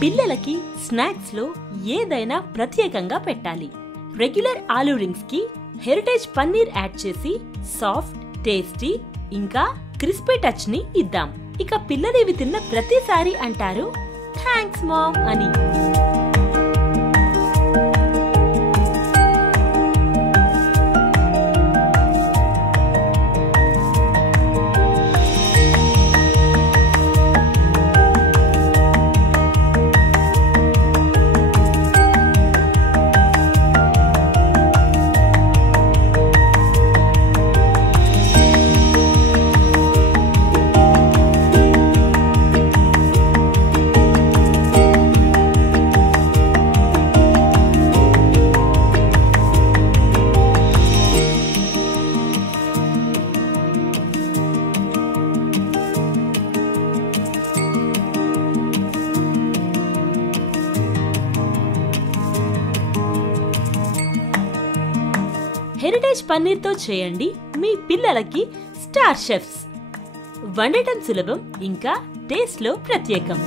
పిల్లలకి స్నాక్స్ లో ఏదైనా ప్రత్యేకంగా పెట్టాలి. రెగ్యులర్ ఆలూ రింగ్స్ కి హెరిటేజ్ పన్నీర్ యాడ్ చేసి సాఫ్ట్, టేస్టీ ఇంకా క్రిస్పీ టచ్ ని ఇద్దాం. ఇక పిల్లలు ఇవి తిన్న ప్రతిసారి అంటారు థ్యాంక్స్ మామ్ అని. హెరిటేజ్ పన్నీర్ తో చేయండి మీ పిల్లలకి స్టార్ షెఫ్స్. వండటం సులభం ఇంకా టేస్ట్ లో ప్రత్యేకం.